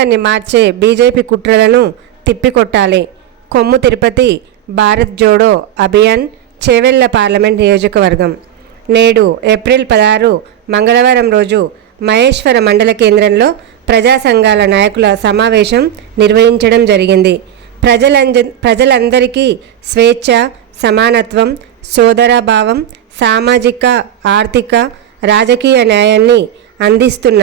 రాజ్యాంగాన్ని మార్చే బీజేపీ కుట్రలను తిప్పికొట్టాలి. కొమ్ము తిరుపతి భారత్ జోడో అభియాన్ చేవెళ్ళ పార్లమెంట్ నియోజకవర్గం. నేడు ఏప్రిల్ పదహారు మంగళవారం రోజు మహేశ్వర మండల కేంద్రంలో ప్రజా సంఘాల నాయకుల సమావేశం నిర్వహించడం జరిగింది. ప్రజలంజ ప్రజలందరికీ స్వేచ్ఛ సమానత్వం సోదరభావం సామాజిక ఆర్థిక రాజకీయ న్యాయాన్ని అందిస్తున్న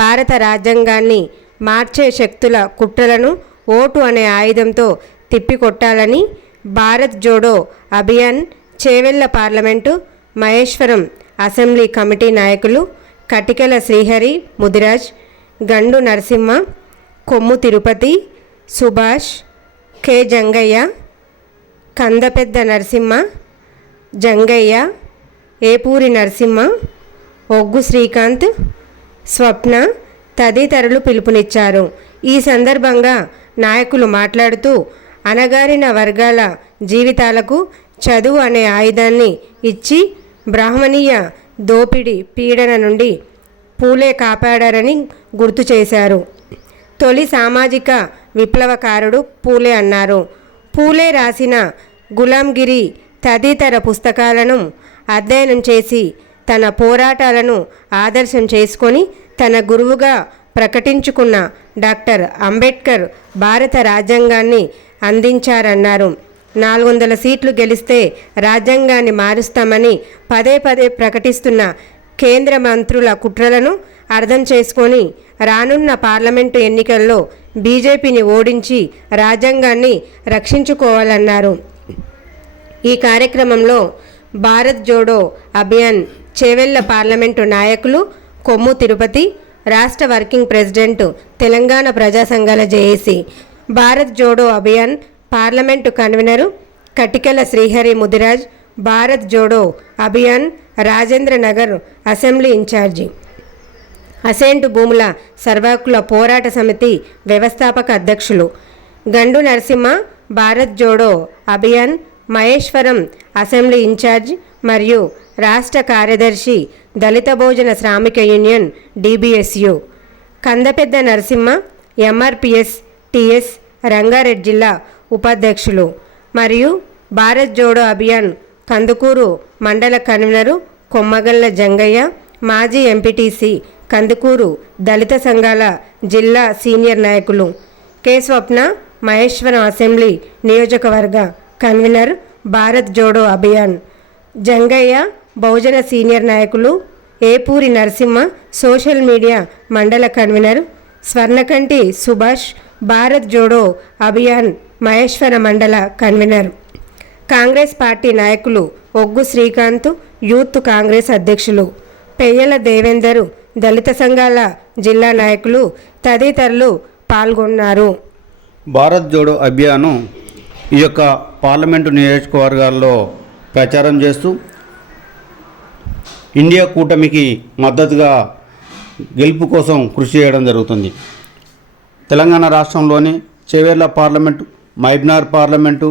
భారత రాజ్యాంగాన్ని మార్చే శక్తుల కుట్రలను ఓటు అనే ఆయుధంతో తిప్పికొట్టాలని Bharat Jodo Abhiyan Chevella parliament Maheshwaram assembly committee నాయకులు కటికల శ్రీహరి ముదిరాజ్ గండు నరసింహ కొమ్ము తిరుపతి సుభాష్ కె జంగయ్య కందపెద్ద నరసింహ జంగయ్య ఏపూరి నరసింహ ఒగ్గు శ్రీకాంత్ స్వప్న తదితరులు పిలుపునిచ్చారు. ఈ సందర్భంగా నాయకులు మాట్లాడుతూ అణగారిన వర్గాల జీవితాలకు చదువు అనే ఆయుధాన్ని ఇచ్చి బ్రాహ్మణీయ దోపిడి పీడన నుండి పూలే కాపాడారని గుర్తు చేశారు. తొలి సామాజిక విప్లవకారుడు పూలే అన్నారు. పూలే రాసిన గులాంగిరి తదితర పుస్తకాలను అధ్యయనం చేసి తన పోరాటాలను ఆదర్శం చేసుకొని తన గురువుగా ప్రకటించుకున్న డాక్టర్ అంబేద్కర్ భారత రాజ్యాంగాన్ని అందించారన్నారు. నాలుగు వందల సీట్లు గెలిస్తే రాజ్యాంగాన్ని మారుస్తామని పదే పదే ప్రకటిస్తున్న కేంద్ర మంత్రుల కుట్రలను అర్థం చేసుకొని రానున్న పార్లమెంటు ఎన్నికల్లో బీజేపీని ఓడించి రాజ్యాంగాన్ని రక్షించుకోవాలన్నారు. ఈ కార్యక్రమంలో భారత్ జోడో అభియాన్ చేవెళ్ళ పార్లమెంటు నాయకులు కొమ్ము తిరుపతి రాష్ట్ర వర్కింగ్ ప్రెసిడెంట్ తెలంగాణ ప్రజా సంఘాల JAC. Bharat Jodo Abhiyan parliament convener Katikala Srihari Mudiraj Bharat Jodo Abhiyan Rajendra Nagar assembly incharge. Assigned భూముల సర్వాకుల పోరాట సమితి వ్యవస్థాపక అధ్యక్షులు. Gandu Narasimha Bharat Jodo Abhiyan Maheshwaram assembly incharge. మరియు రాష్ట్ర కార్యదర్శి దళిత భోజన శ్రామిక union DBSU. Kandapedda Narasimha MRPS TS Rangareddy జిల్లా ఉపాధ్యక్షులు మరియు భారత్ జోడో అభియాన్ కందుకూరు మండల కన్వీనరు కొమ్మగల్ల జంగయ్య మాజీ ఎంపీటీసీ కందుకూరు దళిత సంఘాల జిల్లా సీనియర్ నాయకులు కె స్వప్న మహేశ్వరం అసెంబ్లీ నియోజకవర్గ కన్వీనర్ భారత్ జోడో అభియాన్. జంగయ్య బహుజన సీనియర్ నాయకులు ఏపూరి నరసింహ సోషల్ మీడియా మండల కన్వీనర్ స్వర్ణకంటి సుభాష్ భారత్ జోడో అభియాన్ మహేశ్వర మండల కన్వీనర్. కాంగ్రెస్ పార్టీ నాయకులు ఒగ్గు శ్రీకాంత్ యూత్ కాంగ్రెస్ అధ్యక్షులు పెయ్యల దేవేందర్ దళిత సంఘాల జిల్లా నాయకులు తదితరులు పాల్గొన్నారు. భారత్ జోడో అభియాను ఈ యొక్క పార్లమెంటు నియోజకవర్గాల్లో ప్రచారం చేస్తూ ఇండియా కూటమికి మద్దతుగా గెలుపు కోసం కృషి చేయడం జరుగుతుంది. తెలంగాణ రాష్ట్రంలోని Chevella parliament మైబ్నార్ parliament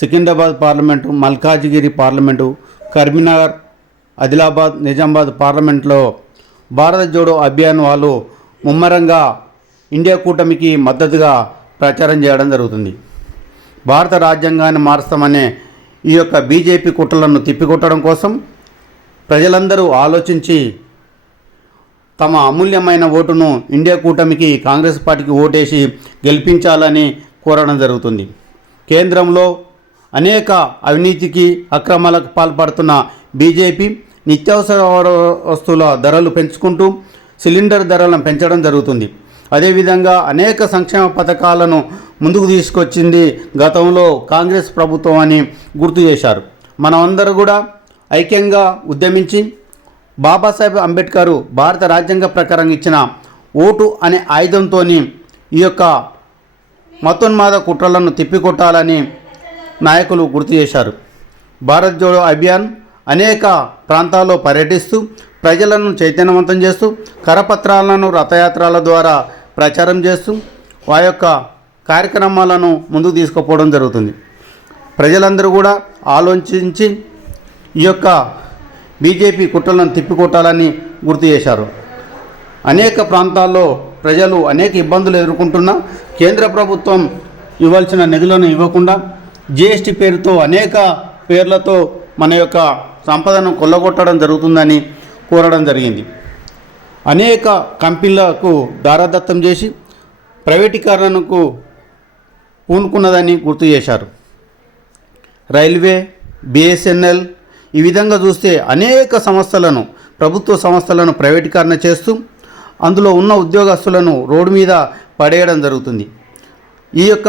Secunderabad parliament Malkajgiri parliament Karimnagar Adilabad Nizamabad పార్లమెంట్లో భారత జోడో అభియాన్ వాళ్ళు ముమ్మరంగా ఇండియా కూటమికి మద్దతుగా ప్రచారం చేయడం జరుగుతుంది. భారత రాజ్యాంగాన్ని మారుస్తామనే ఈ యొక్క బీజేపీ కుట్రలను తిప్పికొట్టడం కోసం ప్రజలందరూ ఆలోచించి తమ అమూల్యమైన ఓటును ఇండియా కూటమికి కాంగ్రెస్ పార్టీకి ఓటేసి గెలిపించాలని కోరడం జరుగుతుంది. కేంద్రంలో అనేక అవినీతికి అక్రమాలకు పాల్పడుతున్న బీజేపీ నిత్యావసర వస్తువుల ధరలు పెంచుకుంటూ సిలిండర్ ధరలను పెంచడం జరుగుతుంది. అదేవిధంగా అనేక సంక్షేమ పథకాలను ముందుకు తీసుకొచ్చింది గతంలో కాంగ్రెస్ ప్రభుత్వం అని గుర్తు చేశారు. మనమందరూ కూడా ఐక్యంగా ఉద్యమించి బాబాసాహెబ్ అంబేద్కర్ భారత రాజ్యాంగ ప్రకారం ఇచ్చిన ఓటు అనే ఆయుధంతో ఈ యొక్క మతోన్మాద కుట్రలను తిప్పికొట్టాలని నాయకులు గుర్తు చేశారు. భారత్ జోడో అభియాన్ అనేక ప్రాంతాల్లో పర్యటిస్తూ ప్రజలను చైతన్యవంతం చేస్తూ కరపత్రాలను రథయాత్రల ద్వారా ప్రచారం చేస్తూ ఆ యొక్క కార్యక్రమాలను ముందుకు తీసుకుపోవడం జరుగుతుంది. ప్రజలందరూ కూడా ఆలోచించి ఈ యొక్క బీజేపీ కుట్రలను తిప్పికొట్టాలని గుర్తు చేశారు. అనేక ప్రాంతాల్లో ప్రజలు అనేక ఇబ్బందులు ఎదుర్కొంటున్నా కేంద్ర ప్రభుత్వం ఇవ్వాల్సిన నిధులను ఇవ్వకుండా జిఎస్టీ పేరుతో అనేక పేర్లతో మన యొక్క సంపదను కొల్లగొట్టడం జరుగుతుందని కోరడం జరిగింది. అనేక కంపెనీలకు దారాదత్తం చేసి ప్రైవేటీకరణకు పూనుకున్నదని గుర్తు చేశారు. రైల్వే బిఎస్ఎన్ఎల్ ఈ విధంగా చూస్తే అనేక సంస్థలను ప్రభుత్వ సంస్థలను ప్రైవేటీకరణ చేస్తూ అందులో ఉన్న ఉద్యోగస్తులను రోడ్డు మీద పడేయడం జరుగుతుంది. ఈ యొక్క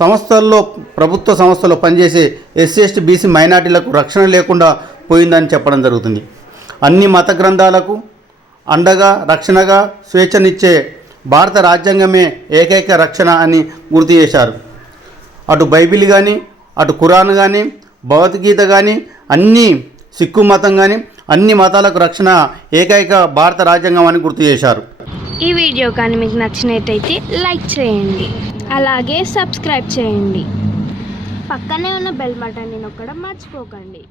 సంస్థల్లో ప్రభుత్వ సంస్థలో పనిచేసే ఎస్సీ ఎస్టీ బీసీ మైనార్టీలకు రక్షణ లేకుండా పోయిందని చెప్పడం జరుగుతుంది. అన్ని మత గ్రంథాలకు అండగా రక్షణగా స్వేచ్ఛనిచ్చే భారత రాజ్యాంగమే ఏకైక రక్షణ అని గుర్తు చేశారు. అటు బైబిల్ కానీ అటు ఖురాన్ కానీ భగవద్గీత కానీ అన్ని సిక్కు మతం కానీ అన్ని మతాలకు రక్షణ ఏకైక భారత రాజ్యాంగం అని గుర్తు చేశారు. ఈ వీడియో కానీ మీకు నచ్చినట్టయితే లైక్ చేయండి. అలాగే సబ్స్క్రైబ్ చేయండి. పక్కనే ఉన్న బెల్ బటన్ని నొక్కడం మర్చిపోకండి.